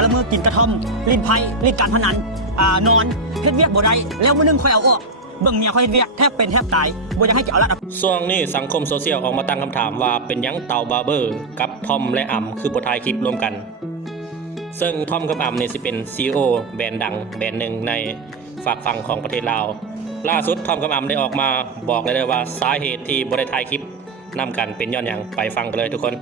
แต่ละมือกินกระท่อมลิ้นไพ่ลิ้นการพนันนอนเฮ็ดเวียกบ่ได้แล้วมื้อนึงค่อยเอาออกเบิ่งเมียค่อยเฮ็ดเวียกแทบเป็นแทบตายบ่อยากให้เจ้าละดับช่วงนี้สังคมโซเชียลออกมาตั้งคำถามว่าเป็นยังเต่าบาร์เบอร์กับทอมและอ่ำคือบ่ถ่ายคลิปร่วมกันซึ่งทอมกับอ่ำเนี่ยสิเป็น CEO แบรนด์ดังแบรนด์หนึ่งในฝากฝั่งของประเทศลาวล่าสุดทอมกับอ่ำได้ออกมาบอกเลยว่าสาเหตุที่บ่ได้ถ่ายคลิปนำกันเป็นย้อนหยังไปฟังกันเลยทุกคน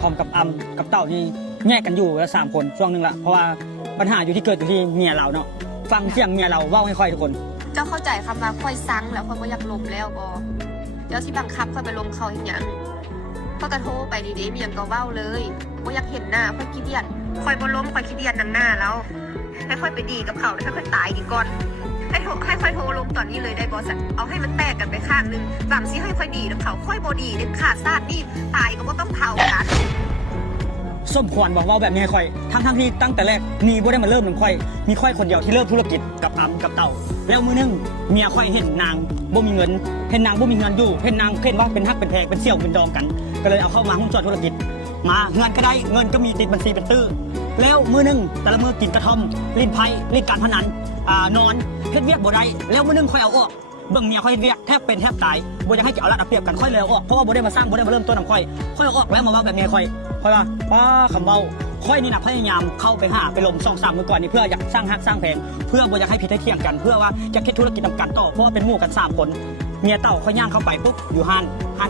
ทอมกับอ่ำกับเต่านี่แยกกันอยู่แล้ว3คนช่วงนึงละเพราะว่าปัญหาอยู่ที่เกิดอยู่ที่เมียเราเนาะฟังเสียงเมียเราเว้าให้ค่อยทุกคนเจ้าเข้าใจคำว่าค่อยซังแล้วค่อยบ่อยากลมแล้วบ่เดี๋ยวสิบังคับค่อยไปลมเขาอีกอย่างค่อยกระโทรไปดีๆมีหยังก็เว้าเลยบ่อยากเห็นหน้าค่อยขี้เดียดค่อยบ่ล้มค่อยขี้เดียดนางหน้าแล้วให้ค่อยไปดีกับเขาแล้วค่อยตายดีก่อนให้ค่อยโทรลมตอนนี้เลยได้บ่สักเอาให้มันแตกกันไปข้างนึงหวังสิให้ค่อยดีกับเขาค่อยบ่ดีเด็ดขาดซาดนี่ตายก็บ่ต้องเผากันสมควรบอกว่าแบบนี้ค่อยทั้งที่ตั้งแต่แรกมีบ่ได้มาเริ่มนำค่อยมีค่อยคนเดียวที่เริ่มธุรกิจกับอ่ำกับเต่าแล้วมื้อนึงเมียค่อยเห็นนางบ่มีเงินเห็นนางบ่มีเงินอยู่เห็นนางเห็นว่าเป็นฮักเป็นแพงเป็นเสี่ยวเป็นดองกันก็เลยเอาเข้ามาหุ้นส่วนธุรกิจมาเงินก็ได้เงินก็มีติดบัญชีเป็นตื้อแล้วมื้อนึงแต่ละมื้อกินกระท่อมลิ้นไพ่ลิ้นการพนันนอนเฮ็ดเวียกบ่ได้แล้วมื้อนึงค่อยเอาออกเบิ่งเมียค่อยเฮ็ดเวียกแทบเป็นแทบตายบ่อยากให้เจ้าละดับเปรียบกันค่อยเลยเอาออกเพราะว่าบ่ได้มาสร้างบ่ได้มาเริ่มต้นนำค่อยเอาออกแล้วมาว่าแบบนี้ค่อยว่าคำเว้าค่อยนี่นะพยายามเข้าไปหาไปลม2-3มื้อก่อนนี่เพื่ออยากสร้างฮักสร้างแพงเพื่อบ่อยากให้ผิดให้เที่ยงกันเพื่อว่าจะคิดธุรกิจนำกันต่อเพราะว่าเป็นหมู่กัน3คนเมียเต่าค่อยย่างเข้าไปปุ๊บอยู่ห้าน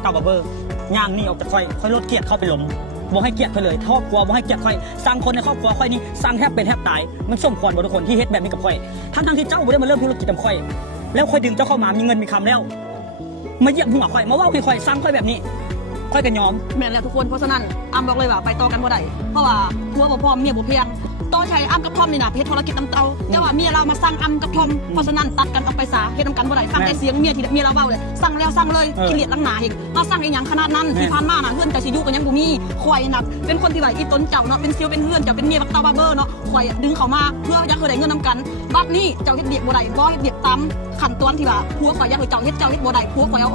เต่าบาร์เบอร์ย่างนี่ออกจากค่อยลดเกียรติเข้าไปลมบ่ให้เกียรติค่อยเลยครอบครัวบ่ให้เกียรติค่อยสร้างคนในครอบครัวค่อยนี่สร้างแทบเป็นแทบตายมันสมควรบ่ทุกคนที่เฮ็ดแบบนี้กับค่อยทั้งที่เจ้าบ่ได้มาเริ่มธุรกิจกับค่อยแล้วค่อยดึงเจ้าเข้ามามีเงินมีคำแล้วมาเยี่ยมหัวค่อยมาเว้าให้ค่อยสร้างค่อยแบบนี้ค่อยกันยอมแม่นแล้วทุกคนเพราะฉะนั้นอ้ำบอกเลยว่าไปต่อกันบ่ได้เพราะว่าผัวบ่พร้อมเมียบ่เพียงต่อใช้อ้ำกับทอมนี่นะเฮ็ดธุรกิจนำเตาแต่ว่าเมียเรามาสั่งอ้ำกับทอมเพราะฉะนั้นตัดกันออกไปซะเฮ็ดนำกันบ่ได้ฟังแต่เสียงเมียที่เมียเราเว้าเลยสั่งแล้วสั่งเลยขี้เกียจลังหนาอีกมาสั่งอีหยังขนาดนั้นที่ผ่านมาน่ะเฮือนก็สิอยู่กันยังบ่มีข่อยน่ะเป็นคนที่ว่าอีต้นเจ้าเนาะเป็นซิลเป็นเฮือนเจ้าเป็นเมียกับเตาบาร์เบอร์เนาะข่อยดึงเขามาเพื่ออยากได้เงินนำกันบัดนี้เจ้าเฮ็ดเบียกบ่ได้บ่เฮ็ดเบียกตามขั้นตอนที่ว่าผัวข่อยอยากให้เจ้าเฮ็ดบ่ได้ผัวข่อยเอ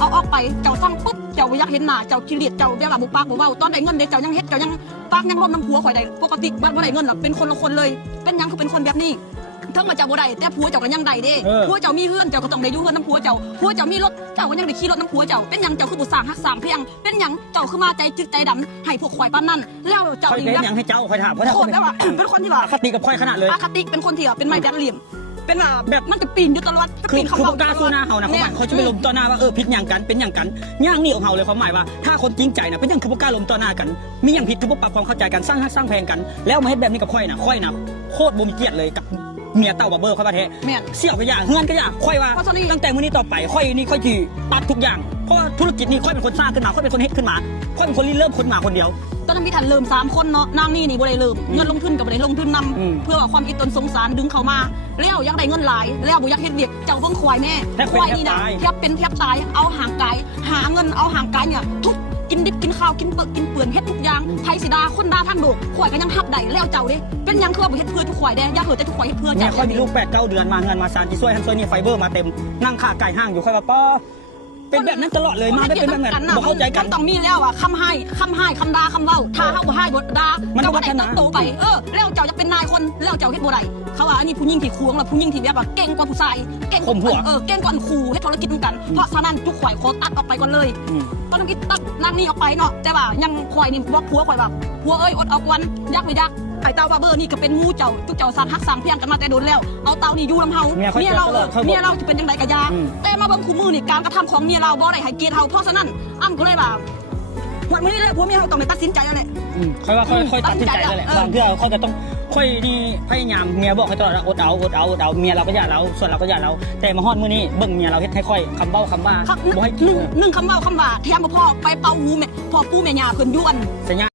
าออกไปเจ้าสั่งปุ๊บเจ้าบ่อยากเห็นหน้าเจ้าขี้เกียจเจ้าแบบว่าบ่ปากบ่เว้าตอนได้เงินเด้เจ้ายังเฮ็ดเจ้ายังปากยังล้มน้ำผัวข่อยได้ปกติบ่ได้เงินน่ะเป็นคนละคนเลยเป็นยังคือเป็นคนแบบนี้ทั้งมาเจ้าบ่ได้แต่ผัวเจ้าก็ยังได้เด้ผัวเจ้ามีเฮือนเจ้าก็ต้องได้อยู่เฮือนน้ำผัวเจ้ามีรถเจ้าก็ยังได้ขี่รถน้ำผัวเจ้าเป็นยังเจ้าคือผู้สร้างฮักสร้างเพียงเป็นยังเจ้าคือมาใจจึกใจดำให้พวกข่อยปานนั้นแล้วเจ้านี่เป็นยังให้เจ้าค่อยถามเพราะถ้าคนแบบว่าเป็นคนที่ว่าคติกับค่อยขนาดเลยคติเป็นคนที่เป็นไม้ยันเหลี่ยมเป็นแบบมันจะปีนอยู่ตลอดคือบ่กล้าสู้หน้าเฮานะเขาจะไปล้มต่อหน้าว่าผิดอย่างกันเป็นอย่างกันย่างนี่ของเฮาเลยความหมายว่าถ้าคนจริงใจนะเป็นอย่างคือบ่กล้าล้มต่อหน้ากันมีอย่างผิดคือบ่ปรับความเข้าใจกันสร้างฮักสร้างแพงกันแล้วมาเฮ็ดแบบนี้กับค่อยนะโคตรบ่มีเกียรติเลยกับเมียเต่าบาร์เบอร์ค่อยประเทศเสี่ยวก็อย่างเฮือนก็อย่างค่อยว่าตั้งแต่มื้อนี้ต่อไปค่อยนี่ค่อยสิตัดทุกอย่างเพราะธุรกิจนี้ค่อยเป็นคนสร้างขึ้นมาค่อยเป็นคนเฮ็ดขึ้นมาค่อยเป็นคนเริ่มคนมาคนเดียวตอนนั้นพี่ทันเริ่ม3คนเนาะนางนี่บ่ได้เริ่มเงินลงทุนกับบ่ได้ลงทุนนำเพื่อว่าความอีตนสงสารดึงเขามาแล้วอยากได้เงินหลายแล้วบ่อยากเฮ็ดเวียกเจ้าเบิ่งควายแม่ควายนี่นะแทบเป็นแทบตายเอาห่างกายหาเงินเอาห่างกายเนี่ยทุกกินดิบกินข้าวกินเปิกกินเปื่อนเฮ็ดทุกอย่างไผสิดาคนดาทางโดกควายก็ยังฮับได้แล้วเจ้าเด้เป็นยังคือบ่เฮ็ดเพื่อทุกควายเด้อย่าเฮ็ดแต่ทุกควายเฮ็ดเพื่อเจ้าค่อยมีลูก8-9เดือนมาเงินมาซานที่ช่วยทันช่วยนี่ไฟเบอร์มาเต็มนั่งขาไก่ห้างอยู่ค่อยว่าป้อเป็นแบบนั้นตลอดเลยมาได้เป็นแบบนั้นบ่เข้าใจกันต้องมีแล้วอ่ะคำให้คำด่าคำเว้าถ้าเฮาบ่ให้บ่ด่าเจ้าบ่ได้โตไปแล้วเจ้าจะเป็นนายคนแล้วเจ้าเฮ็ดบ่ได้เขาว่าอันนี้ผู้หญิงที่ควงแล้วผู้หญิงที่แบบว่าเก่งกว่าผู้ชายเก่งกว่าเก่งกว่าคู่เฮ็ดธุรกิจนำกันเพราะฉะนั้นทุกข่อยขอตัดออกไปก่อนเลยตอนนี้ตัดนางนี่ออกไปเนาะแต่ว่ายังข่อยนี่บอกผัวข่อยว่าผัวเอ้ยอดเอาวันยักไม่ยักไอ้เต่าบาร์เบอร์นี่ก็เป็นงูเจ้าทุกเจ้าสร้างฮักสร้างเพียงกันมาแต่โดนแล้วเอาเต่านี่อยู่ลำเฮาเมียเราจะเป็นยังไงกะยาแต่มาเบิ่งคู่มือนี่การกระทำของเมียเราบ่ได้ให้เกียรติเฮาเพราะฉะนั้นอ้ำก็เลยว่าวันนี้เลยผัวเมียเฮาต้องได้ตัดสินใจแล้วแหละค่อยว่าค่อยตัดสินใจแล้วแหละบางเทื่อเขาก็ต้องค่อยนี่พยายามเมียบอกให้ตลอดอดเอาเมียเราก็อย่าเราส่วนเราก็อย่าเราแต่มาฮอดมื้อนี้เบิ่งเมียเราเฮ็ดให้ค่อยคำเบ้าคำว่าบ่ให้1คำเว้าคำว่าแถมบ่พอไปเป่าหูแม่พ่อปู่แม่ย่าเพิ่นอยู่อัน